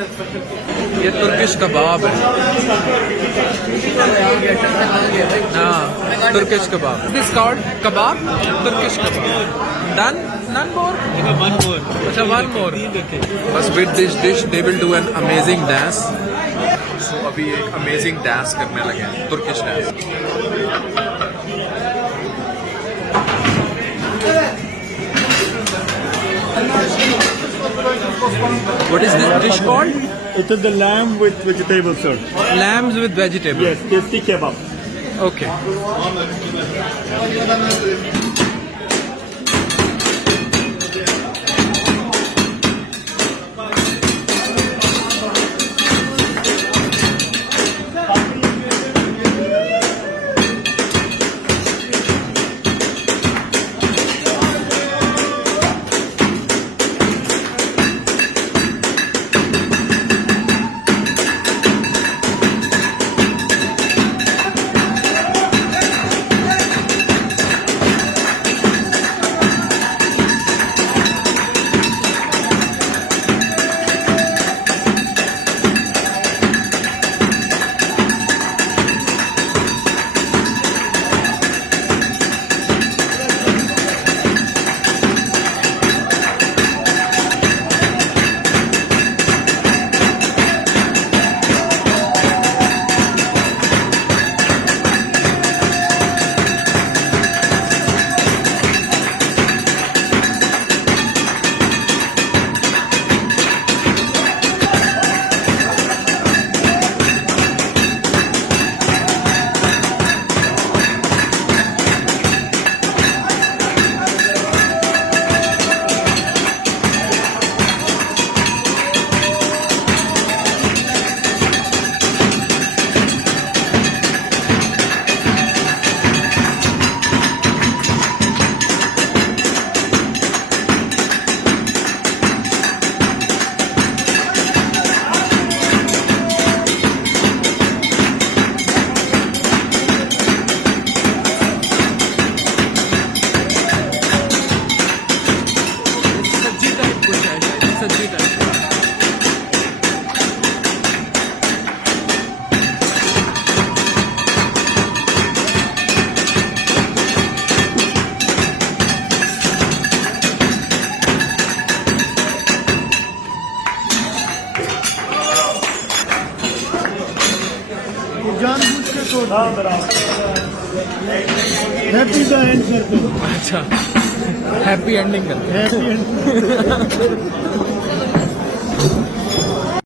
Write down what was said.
ये तुर्किश कबाब है। हाँ, Turkish kebab. This called kebab, Turkish kebab. Done, none more? One more. अच्छा, one more. बस with this dish they will do an amazing dance. So अभी एक amazing dance करने लगे हैं, Turkish dance. What is this dish called? It is the lamb with vegetable sir. Lambs with vegetable. Yes, tasty kebab. Okay. Happy the end करते अच्छा, happy ending करते हैं। Happy and